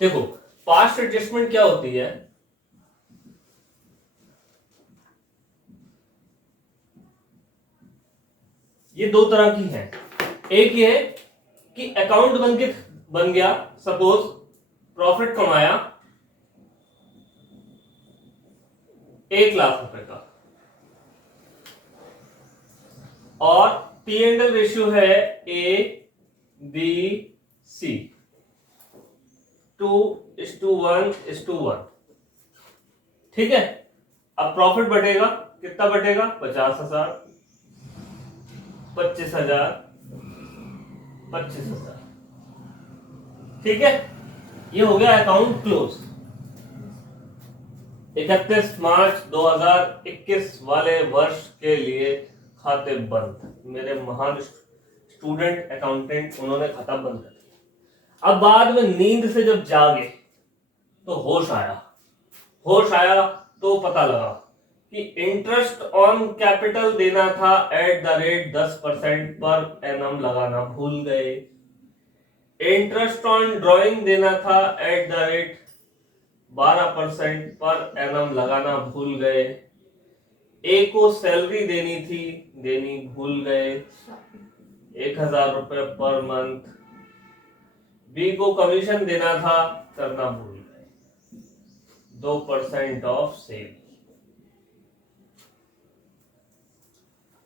देखो past adjustment क्या होती है, ये दो तरह की है। एक ये है कि अकाउंट बन गया, सपोज प्रॉफिट कमाया 1,00,000 रुपए का और पी एंड एल रेशियो है ए बी सी 2:1:1, ठीक है। अब प्रॉफिट बटेगा, कितना बटेगा, 50,000, 25,000, 25,000, ठीक है। ये हो गया अकाउंट क्लोज। 31 मार्च 2021 वाले वर्ष के लिए खाते बंद। मेरे महान स्टूडेंट अकाउंटेंट उन्होंने खाता बंद कर दिया। अब बाद में नींद से जब जागे तो होश आया तो पता लगा कि इंटरेस्ट ऑन कैपिटल देना था at the rate 10% per annum लगाना भूल गए। इंटरेस्ट ऑन ड्राइंग देना था at the rate 12% per annum लगाना भूल गए। ए को सैलरी देनी थी, देनी भूल गए 1,000 रुपए पर मंथ। बी को कमीशन देना था, करना भूल गए 2% ऑफ सेल।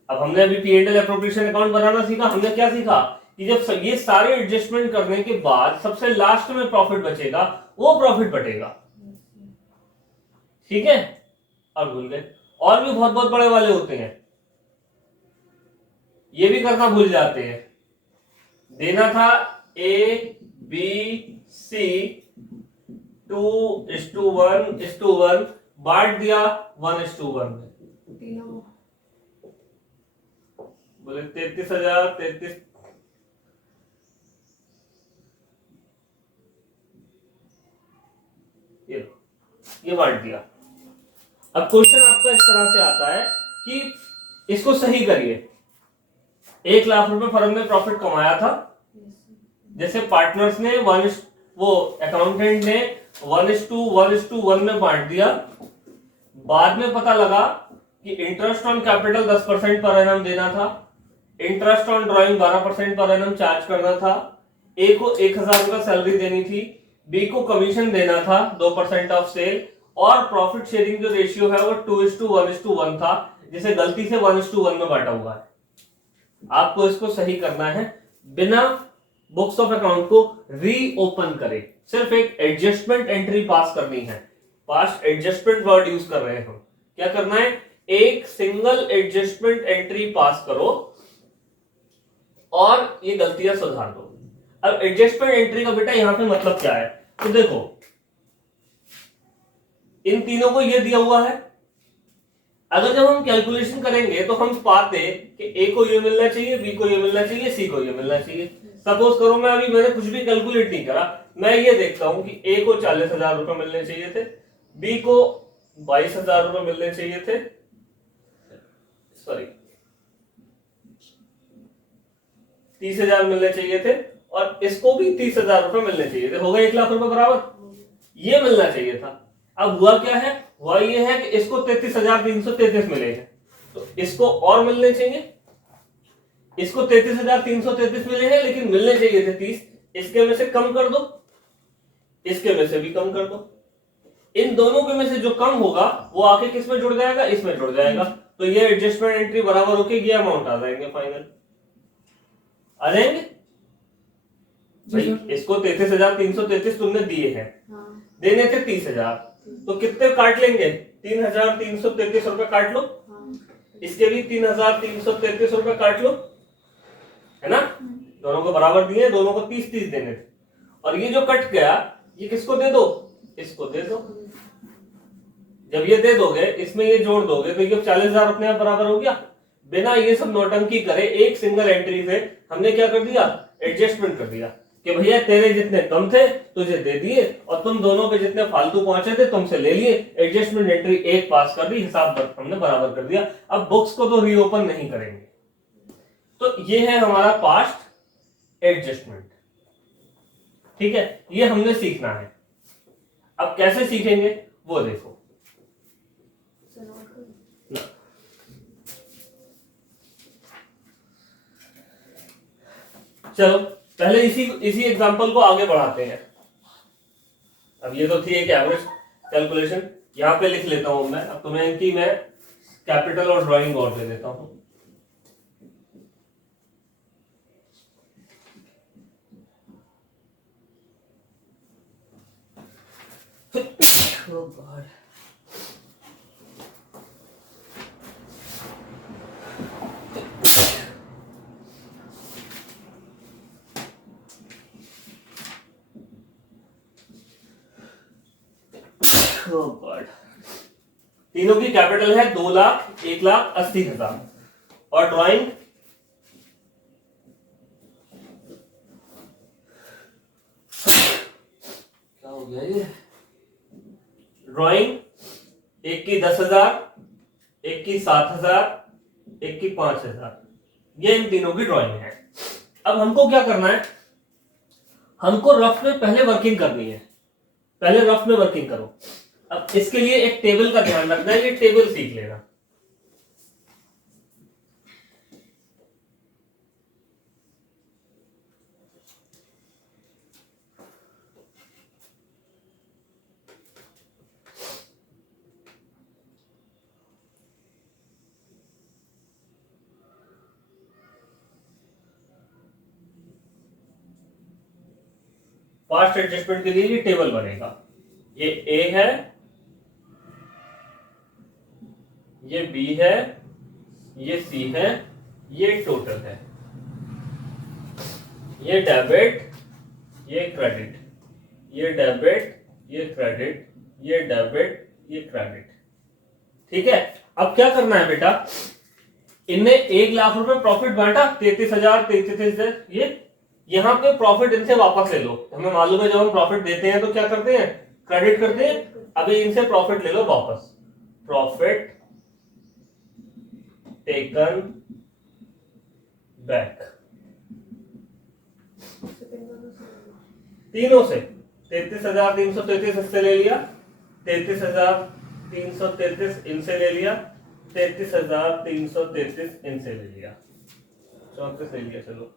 अब हमने अभी पी&एल एप्रोप्रिएशन अकाउंट बनाना सीखा। हमने क्या सीखा कि जब ये सारे एडजस्टमेंट करने के बाद सबसे लास्ट में प्रॉफिट बचेगा, वो प्रॉफिट बटेगा, ठीक है। अब भूल गए। और भी बहुत बहुत बड़े वाले होते हैं, ये भी करना भूल जाते हैं। देना था ए बी सी 2:1:1, बांट दिया 1:1 में। बोले 33,000, 33, ये बांट दिया। अब क्वेश्चन आपका इस तरह से आता है कि इसको सही करिए। 1,00,000 रुपए फर्म ने प्रॉफिट कमाया था, जैसे पार्टनर्स ने वो अकाउंटेंट ने 1:1:1 में बांट दिया। बाद में पता लगा कि interest on capital 10% per annum देना था, interest on drawing 12% per annum charge करना था, ए को 1,000 रुपए सैलरी देनी थी, बी को कमीशन देना था 2% ऑफ सेल, और प्रॉफिट शेयरिंग जो रेशियो है वो 2:1:1 था, जिसे गलती से 1:1 में बांटा हुआ है। आपको इसको सही करना है बिना बुक्स ऑफ अकाउंट को रीओपन करे, सिर्फ एक एडजस्टमेंट एंट्री पास करनी है। पास्ट एडजस्टमेंट वर्ड यूज कर रहे हैं हम। क्या करना है, एक सिंगल एडजस्टमेंट एंट्री पास करो और ये गलतियां सुधार दो। अब एडजस्टमेंट एंट्री का बेटा यहां पे मतलब क्या है, तो देखो इन तीनों को ये दिया हुआ है। अगर जब हम कैलकुलेशन करेंगे तो हम पाते कि ए को ये मिलना चाहिए, बी को ये मिलना चाहिए, सी को ये मिलना चाहिए। सपोज करो मैंने कुछ भी कैलकुलेट नहीं करा, मैं ये देखता हूं कि ए को 40,000 रुपए मिलने चाहिए थे, बी को 22,000 रुपए मिलने चाहिए थे, सॉरी 30,000 मिलने चाहिए थे, और इसको भी 30,000 रुपए मिलने चाहिए थे। हो गए 1,00,000 रुपए बराबर, ये मिलना चाहिए था। अब हुआ क्या है, हुआ ये है कि इसको 33,333 मिले हैं, तो इसको और मिलने चाहिए। इसको 33,333 मिले हैं लेकिन मिलने चाहिए थे 30, इसके में से कम कर दो, इसके में से भी कम कर दो। इन दोनों के में से जो कम होगा वो आके किस में जुड़ जाएगा, इसमें जुड़ जाएगा। तो ये एडजस्टमेंट एंट्री बराबर होके ये अमाउंट आ जाएंगे, फाइनल आ जाएंगे भाई। इसको 33,333 तुमने दिए हैं, देने थे 30,000, तो कितने काट लेंगे, 3,333 रुपए काट लो, इसके भी 3,333 रुपए काट लो, है ना। दोनों को बराबर दिए, दोनों को 30-30 देने थे, और ये जो कट गया ये किसको दे दो, इसको दे दो। जब ये दे दोगे इसमें ये जोड़ दोगे तो ये 40,000 अपने आप बराबर हो गया। बिना ये सब नौटंकी करे एक सिंगल एंट्री से हमने क्या कर दिया, एडजस्टमेंट कर दिया कि भैया तेरे जितने कम थे तुझे दे दिए, और तुम दोनों के जितने फालतू पहुंचे थे तुमसे ले लिए। एडजस्टमेंट एंट्री एक पास कर दी, हिसाब हमने बराबर कर दिया। अब बुक्स को तो रीओपन नहीं करेंगे। तो ये है हमारा पास्ट एडजस्टमेंट, ठीक है, ये हमने सीखना है। अब कैसे सीखेंगे वो देखो। ना। चलो पहले इसी एग्जांपल को आगे बढ़ाते हैं। अब ये तो थी एक एवरेज कैलकुलेशन, यहां पे लिख लेता हूं मैं। अब तुम्हें इनकी मैं कैपिटल और ड्राइंग और दे देता हूं। Oh God. Oh God. तीनों की कैपिटल है 2,00,000, 1,80,000 और ड्राइंग क्या हो गया ये? ड्राइंग एक की 10,000, एक की 7,000, एक की 5,000। ये इन तीनों की ड्राइंग है। अब हमको क्या करना है, हमको रफ में पहले वर्किंग करनी है। पहले रफ में वर्किंग करो। अब इसके लिए एक टेबल का ध्यान रखना है, ये टेबल सीख लेना। फास्ट एडजस्टमेंट के लिए ये टेबल बनेगा। ये ए है, ये बी है, ये सी है, ये टोटल है, ये डेबिट, ये क्रेडिट, ये डेबिट, ये क्रेडिट, ये डेबिट, ये क्रेडिट। ठीक है। अब क्या करना है बेटा, इनने 1,00,000 रुपए प्रॉफिट बांटा, 33,000, 33,000, ये यहां पे प्रॉफिट इनसे वापस ले लो। हमें मालूम है जब हम प्रॉफिट देते हैं तो क्या करते हैं, क्रेडिट करते हैं। अभी इनसे प्रॉफिट ले लो वापस, प्रॉफिट टेकन बैक। तीनों से 33,333 इससे ले लिया, 33,333 इनसे ले लिया, 33,333 इनसे ले लिया, 34 ले लिया। चलो,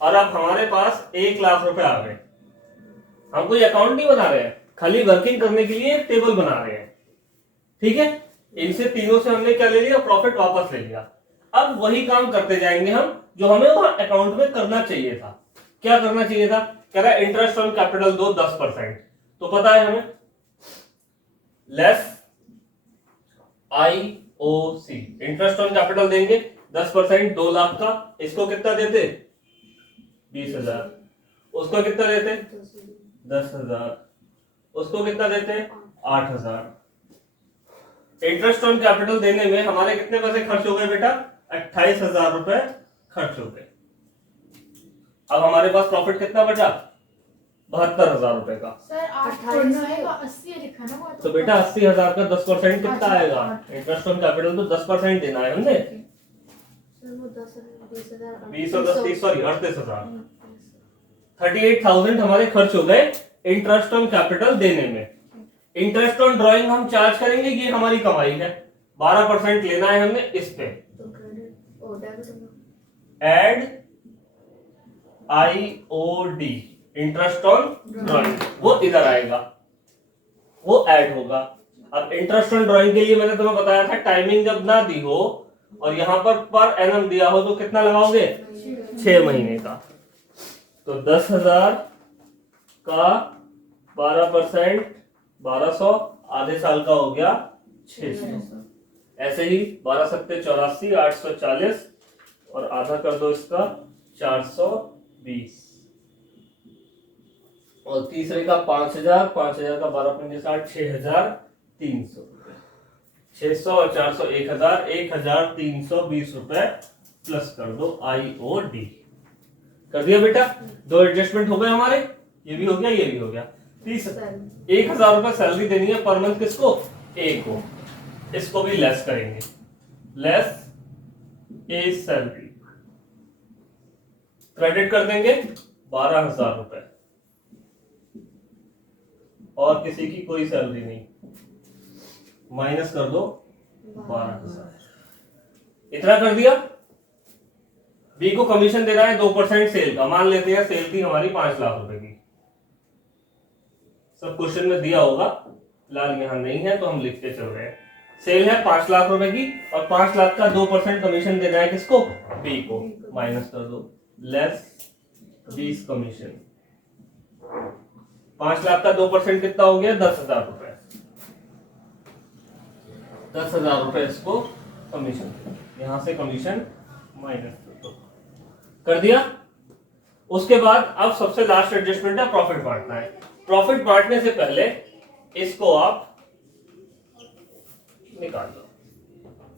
और अब हमारे पास 1,00,000 रुपए आ गए। हम कोई अकाउंट नहीं बना रहे हैं, खाली वर्किंग करने के लिए एक टेबल बना रहे हैं। ठीक है। इनसे तीनों से हमने क्या ले लिया, प्रॉफिट वापस ले लिया। अब वही काम करते जाएंगे हम जो हमें वहां अकाउंट में करना चाहिए था। क्या करना चाहिए था, कह रहा है इंटरेस्ट ऑन कैपिटल दो 10%। तो पता है हमें, less IOC, interest on capital देंगे 10%, 2,00,000 का। इसको कितना देते, 20,000। उसको कितना देते, 10,000। उसको कितना देते, 8,000। इंटरेस्ट ऑन कैपिटल देने में हमारे कितने पैसे खर्च हो गए बेटा, 28,000 रुपए खर्च हो गए। अब हमारे पास प्रॉफिट कितना बचा, 72,000 रुपए का। सर 8 का 80 लिखा ना वो तो बेटा 80,000 का 10% कितना आएगा, इंटरेस्ट ऑन कैपिटल तो 10% देना है हमने। सर वो 10,000 20 और 10 30 सॉरी 38,000, 38,000 हमारे खर्च हो गए इंटरेस्ट ऑन कैपिटल देने में। इंटरेस्ट ऑन ड्राइंग हम चार्ज करेंगे, ये हमारी कमाई है, 12% लेना है हमने इस पे। तो क्रेडिट ओ डेबिट एड IOD, इंटरेस्ट ऑन ड्राइंग, वो इधर आएगा, वो ऐड होगा। अब इंटरेस्ट ऑन ड्राइंग के लिए मैंने तुम्हें बताया था, टाइमिंग जब ना दी हो और यहां पर एनम दिया हो तो कितना लगाओगे, 6 महीने का। तो 10,000 का 12%, 1,200, आधे साल का हो गया 600। ऐसे ही 12 सत्ते 84, 840 और आधा कर दो इसका 420, और तीसरे का 5,000, 5,000 का 12 60, 6,300। 600 और 400 1,000, 1,320 रुपए प्लस कर दो IOD। कर दिया बेटा, दो एडजस्टमेंट हो गए हमारे, ये भी हो गया, ये भी हो गया। 1,000 रुपए सैलरी देनी है पर मंथ, किसको, ए को। इसको भी लेस करेंगे, लेस ए सैलरी, क्रेडिट कर देंगे 12,000 रुपए, और किसी की कोई सैलरी नहीं, माइनस कर दो 12,000। इतना कर दिया। बी को कमीशन दे रहा है 2% सेल का, मान लेते हैं सेल थी हमारी 5 लाख रुपए की, सब क्वेश्चन में दिया होगा, फिलहाल यहां नहीं है तो हम लिखते चल रहे हैं। सेल है 5 लाख रुपए की और 5 लाख का 2% कमीशन देना है किसको, बी को, माइनस कर दो, लेस बीस कमीशन। 5 लाख का 2% कितना हो गया, 10,000 रुपए। 10,000 रुपए इसको कमीशन, यहां से कमीशन माइनस कर दो, कर दिया। उसके बाद अब सबसे लास्ट एडजस्टमेंट है प्रॉफिट बांटना है। प्रॉफिट बांटने से पहले इसको आप निकाल दो,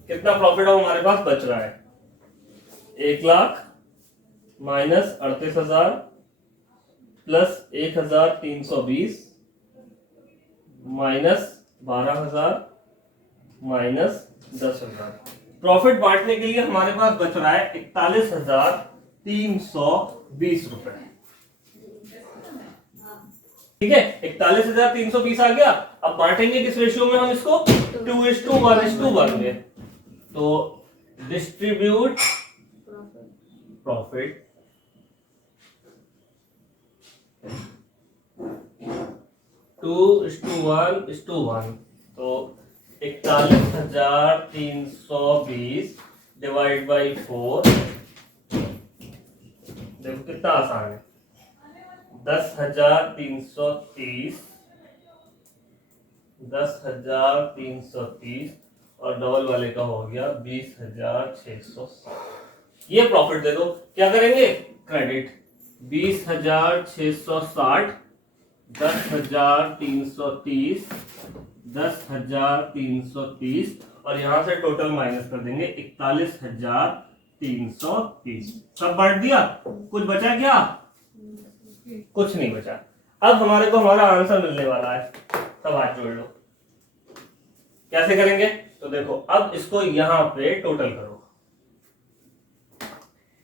कितना प्रॉफिट अब हमारे पास बच रहा है, 1 lakh minus 38,000 plus 1,320 minus 12,000 minus 10,000। Profit बांटने के लिए हमारे पास बच रहा है 41,320 रुपए। ठीक है, 41,320 आ गया। अब बांटेंगे किस रेशियो में हम इसको, 2:1:1 में। तो डिस्ट्रीब्यूट प्रॉफिट 2:1:1, तो 41,320 डिवाइड बाई 4, देखो कितना आसान है, 10,330, 10,330 और डबल वाले का हो गया 20,660। ये प्रॉफिट दे दो, क्या करेंगे, क्रेडिट 20,660, 10,330, 10,330 और यहां से टोटल माइनस कर देंगे 41,330। सब बांट दिया, कुछ बचा क्या, कुछ नहीं बचा। अब हमारे को हमारा आंसर मिलने वाला है, सब हाथ जोड़ लो। कैसे करेंगे, तो देखो अब इसको यहां पे टोटल करो।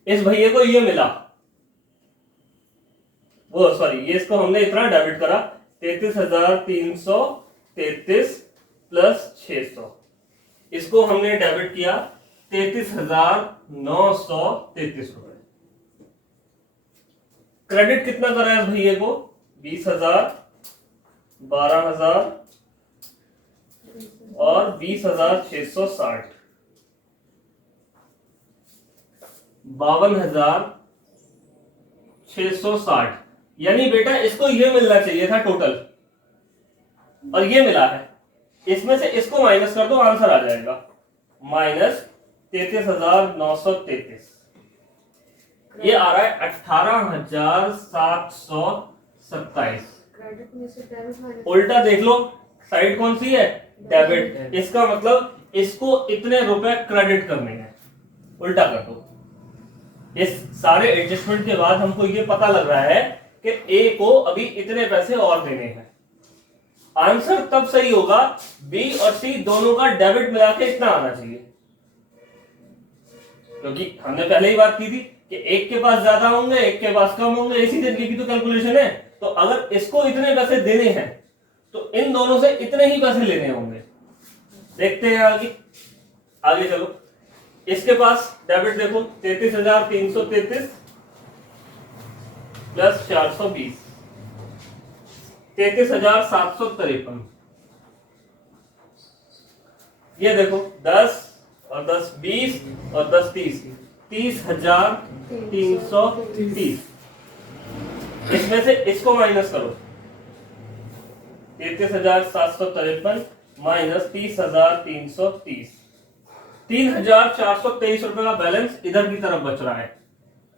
इस भैया को ये मिला, वो सॉरी, ये इसको हमने इतना डेबिट करा, 33,333 प्लस 600, इसको हमने डेबिट किया 33,933 रुपए। क्रेडिट कितना करा है इस भैया को, 20,000, 12,000 और 20,660, 52,660। यानी बेटा इसको ये मिलना चाहिए था टोटल, और ये मिला है। इसमें से इसको माइनस कर दो, आंसर आ जाएगा माइनस 33,933। ये आ रहा है 18,727। क्रेडिट में से डेबिट माइनस, उल्टा देख लो, साइड कौन सी है, डेबिट। इसका मतलब इसको इतने रुपए क्रेडिट करने हैं, उल्टा कर दो। इस सारे एडजस्टमेंट के बाद हमको ये पता लग रहा है कि ए को अभी इतने पैसे और देने हैं। आंसर तब सही होगा, बी और सी दोनों का डेबिट मिला के इतना आना चाहिए, क्योंकि हमने पहले ही बात की थी कि एक के पास ज्यादा होंगे, एक के पास कम होंगे, इसी तरीके की तो कैलकुलेशन है। तो अगर इसको इतने पैसे देने हैं तो इन दोनों से इतने ही पैसे लेने होंगे। देखते हैं आगे, आगे चलो। इसके पास डेबिट देखो, 33,333 प्लस 420, 33,753। ये देखो 10 और 10 20 और 10 30, 30,330। इसमें से इसको माइनस करो, 33,753 माइनस 30,330, 3,423 रुपए का बैलेंस इधर की तरफ बच रहा है।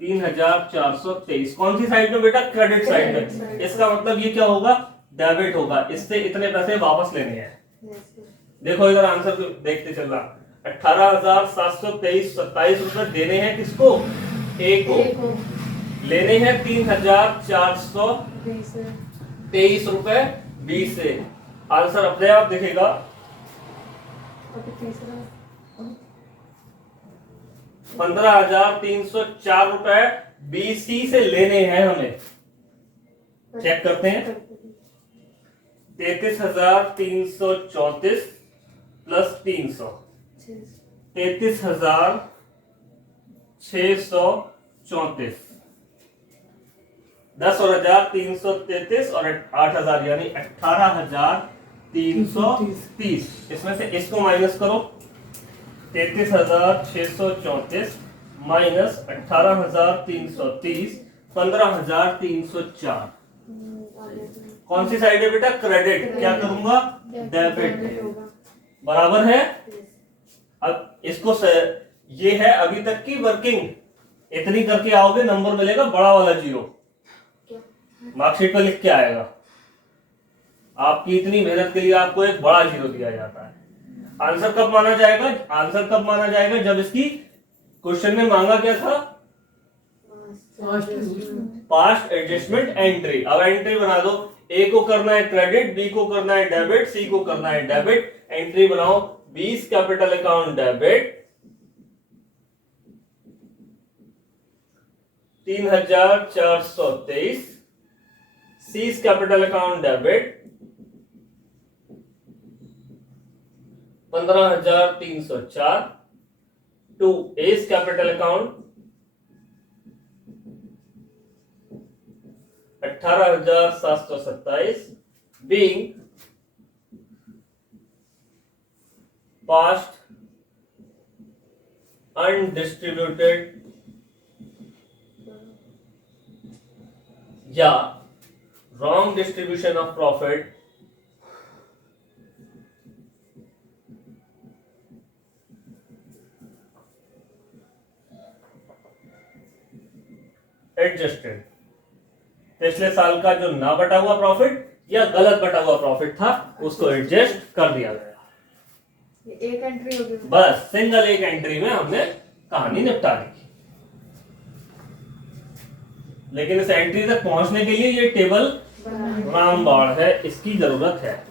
3,423 कौन सी साइड में बेटा, क्रेडिट साइड में। इसका मतलब ये क्या होगा, डेबिट होगा, इससे इतने पैसे वापस लेने हैं। देखो इधर आंसर देखते चलना, 18,723 27 रुपए देने हैं किसको, ए को, लेने हैं 3,423 रुपए बी से। आंसर अपने आप दिखेगा 15,304 रुपए BC से लेने हैं हमें। चेक करते हैं, 33,334 प्लस 300 33,634 10 और 1,333 और 8,000 यानी 18,330। इसमें से इसको माइनस करो 33,634 माइनस 18,330 15,304। कौन सी साइड है बेटा? क्रेडिट। क्या करूंगा? डेबिट। बराबर है। अब इसको ये है अभी तक की वर्किंग। इतनी करके आओगे नंबर मिलेगा बड़ा वाला 0 मार्कशीट पर लिख के आएगा। आपकी इतनी मेहनत के लिए आपको एक बड़ा 0 दिया जाता है। आंसर कब माना जाएगा? आंसर तब माना जाएगा जब इसकी क्वेश्चन में मांगा क्या था? Past adjustment entry. अब एंट्री बना दो। ए को करना है क्रेडिट, बी को करना है डेबिट, सी को करना है डेबिट। एंट्री बनाओ। 20 capital account debit, 3,423। C's capital account debit 15,304 to S capital account 18,727 being past undistributed या wrong distribution of profit adjusted। पिछले साल का जो ना बटा हुआ प्रॉफिट या गलत बटा हुआ प्रॉफिट था उसको एडजस्ट कर दिया गया। एक एंट्री होगी बस सिंगल एक एंट्री में हमने कहानी निपटा दी। लेकिन इस एंट्री तक पहुंचने के लिए ये टेबल रामबाण है, इसकी जरूरत है।